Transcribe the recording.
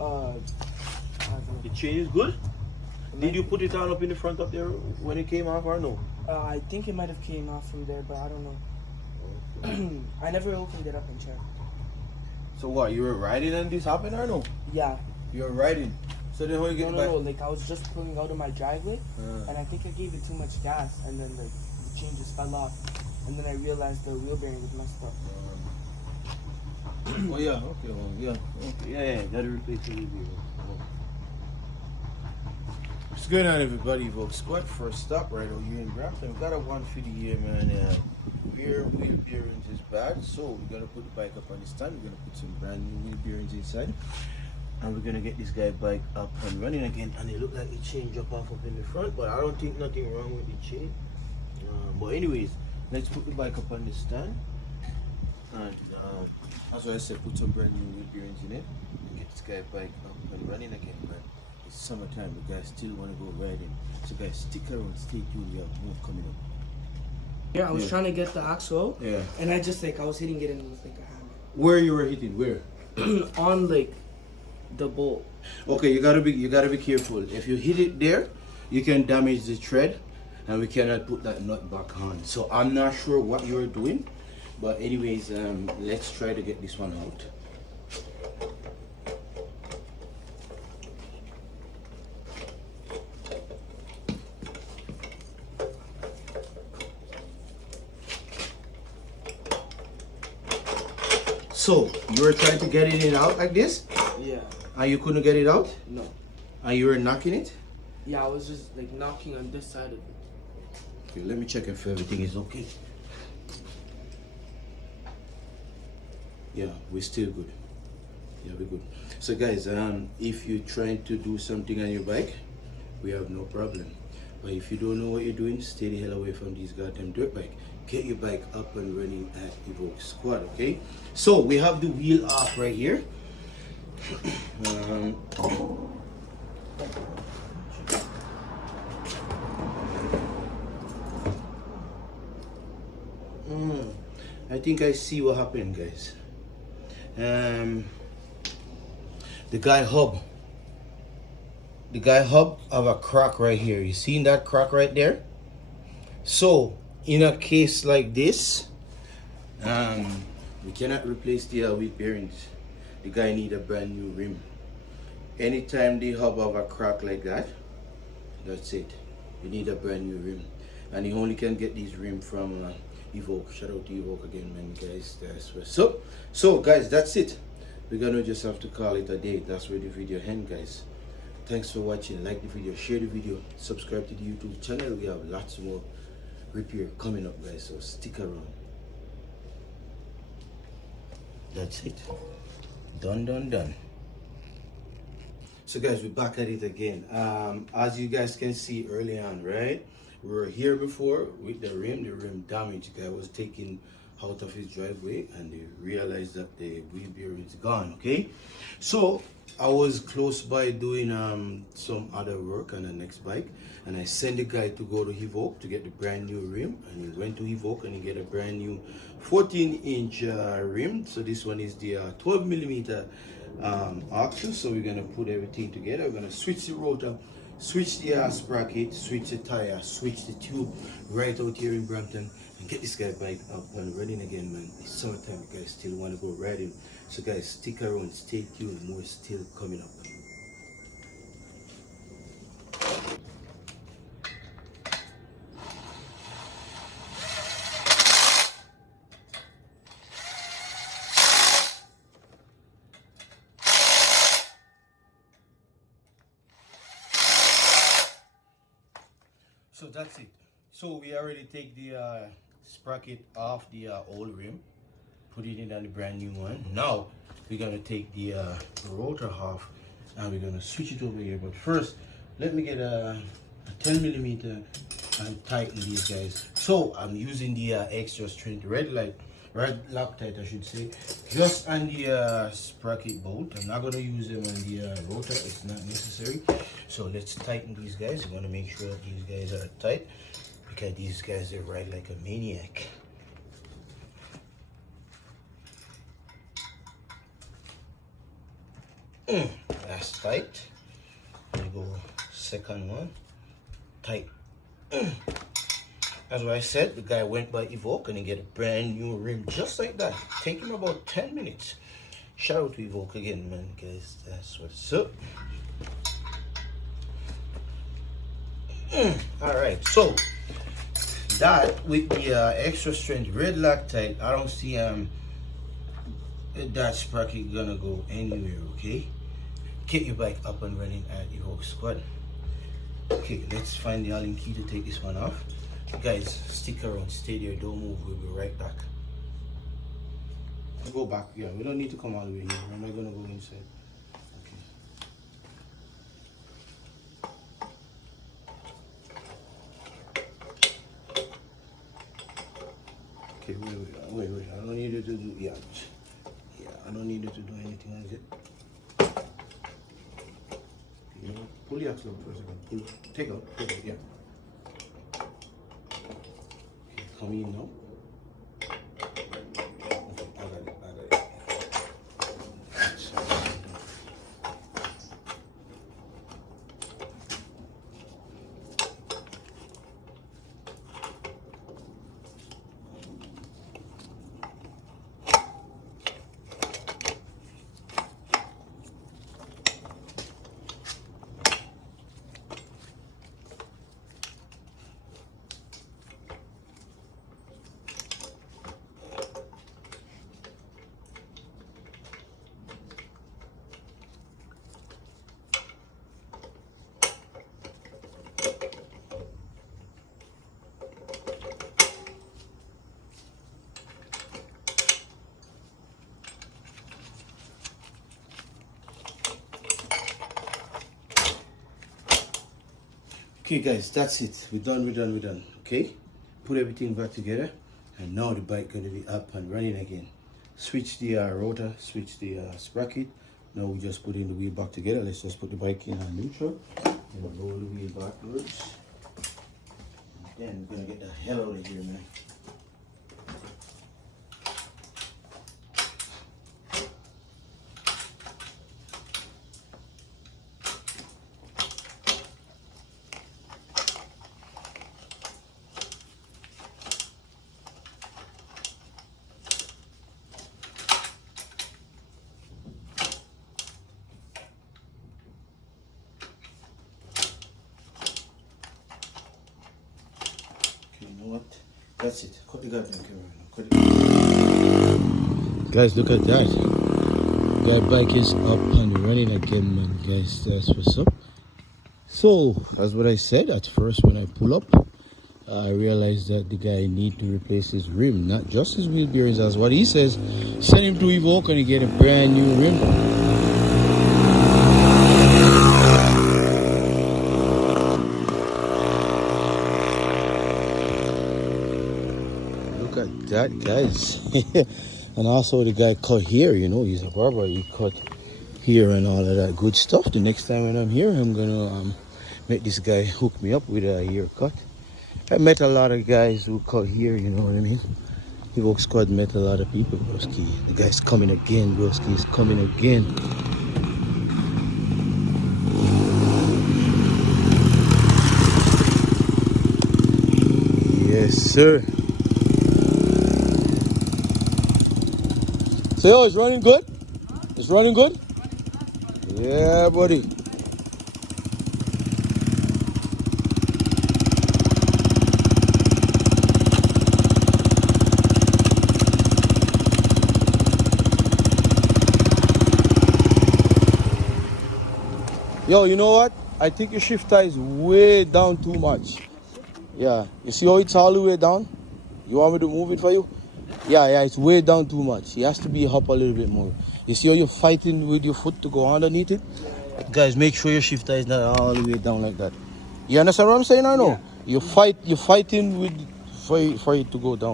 I don't The chain is good. Did you put it all up in the front up there when it came off or no? I think it might have came off from there, but I don't know. I never opened it up and checked. So what? You were riding and this happened or no? Yeah. You were riding. So then when you get No. Like I was just pulling out of my driveway, back. and I think I gave it too much gas, and then like the chain just fell off, and then I realized the wheel bearing was messed up. Oh yeah. Okay. Well, yeah. Okay. Yeah. Gotta replace the wheel bearing. What's going on, everybody? Vogue Squad first stop right over here in Brampton. We got a 150 here, man. Rear wheel bearings is bad, so we're gonna put the bike up on this stand. We're gonna put some brand new wheel bearings inside, and we're gonna get this guy bike up and running again. And it looked like the chain dropped off up in the front, but I don't think nothing wrong with the chain. But anyways, let's put the bike up on the stand, and as I said, put some brand new wheel bearings in it, and get this guy bike up and running again, man. It's summertime, the guys still want to go riding. So guys, stick around, stay tuned, we have more coming up. Yeah, I was Yeah. trying to get the axle, Yeah. and I just like I was hitting it and it was like a hammer Where you were hitting? Where? on like the bolt. Okay, you gotta be careful. If you hit it there, you can damage the thread, and we cannot put that nut back on. So I'm not sure what you're doing, but anyways, let's try to get this one out. So you were trying to get it in out like this, Yeah. and you couldn't get it out, No. and you were knocking it. Yeah, I was just like knocking on this side of it. Okay, let me check if everything is okay. Yeah, we're still good. Yeah, we're good. So guys, if you're trying to do something on your bike, we have no problem. But if you don't know what you're doing, stay the hell away from these goddamn dirt bike. Get your bike up and running at Evoke Squad, okay? So we have the wheel off right here. I think I see what happened, guys. The guy hub have a crack right here. You seen that crack right there? So in a case like this, we cannot replace the wheel bearings. The guy need a brand new rim. Anytime the hub have a crack like that, that's it. You need a brand new rim, and you only can get these rim from Evoke. Shout out to Evoke again, man, guys. That's what's up. So guys, that's it. We're gonna just have to call it a day. That's where the video ends, guys. Thanks for watching. Like the video, share the video, subscribe to the YouTube channel. We have lots more repair coming up, guys, so stick around. That's it. Done. So guys, we're back at it again. As you guys can see early on, right, we were here before with the rim damage. The guy was taking out of his driveway, and they realized that the wheel bearing is gone. Okay, so I was close by doing some other work on the next bike, and I sent the guy to go to Evoke to get the brand new rim, and he went to Evoke and he get a brand new 14-inch rim. So this one is the 12 millimeter axle. So we're gonna put everything together. We're gonna switch the rotor, switch the sprocket, switch the tire, switch the tube right out here in Brampton, and get this guy bike up and running again, man. It's summertime, you guys still want to go riding. So guys, stick around, stay tuned, more still coming up. So that's it. So we already take the sprocket off the old rim, put it in on the brand new one. Now we're gonna take the rotor off, and we're gonna switch it over here. But first, let me get a 10 millimeter and tighten these guys. So I'm using the extra strength red Loctite, I should say, just on the sprocket bolt. I'm not gonna use them on the rotor, it's not necessary. So let's tighten these guys. I'm gonna make sure that these guys are tight, because these guys, they ride like a maniac. That's tight. We go second one. Tight. As what I said, the guy went by Evoke and he get a brand new rim just like that. Take him about 10 minutes. Shout out to Evoke again, man, guys. That's what's up. Alright, so that with the extra strength red Loctite, I don't see that sprocket gonna go anywhere, okay? Get your bike up and running at Evoke Squad. Okay, let's find the Allen key to take this one off. Guys, stick around, stay there, don't move, we'll be right back. Go back, yeah, we don't need to come all the way here. We're not gonna go inside. Okay, wait. I don't need you to do, yeah, I don't need you to do anything like it. You know, pull the axle up for a second. Pull, take out, yeah. Okay, come in now. Okay, I got it. Okay guys, that's it. We're done. Okay, put everything back together, and now the bike gonna be up and running again. Switch the rotor, switch the sprocket. Now we just put in the wheel back together. Let's just put the bike in neutral and roll the wheel backwards. And then we're gonna get the hell out of here, man. You know what? That's it. Cut the goddamn camera now. Cut it. Guys, look at that. That bike is up and running again, man. Guys, that's what's up. So, as what I said at first when I pull up, I realized that the guy need to replace his rim, not just his wheel bearings. As what he says, send him to Evoke and he get a brand new rim. That guys. And also the guy cut here, you know, he's a barber, he cut here and all of that good stuff. The next time when I'm here, I'm gonna make this guy hook me up with a haircut. I met a lot of guys who cut here, you know what I mean? Evoke Squad met a lot of people, broski. The guy's coming again, broski, he's coming again. Yes sir. So, yo, it's running good? It's running good? Yeah, buddy. Yo, you know what? I think your shifter is way down too much. Yeah, you see how it's all the way down? You want me to move it for you? Yeah, it's way down too much. It has to be up a little bit more. You see how you're fighting with your foot to go underneath it? Guys, make sure your shifter is not all the way down like that. You understand what I'm saying or no? Yeah. You're fighting with for it to go down.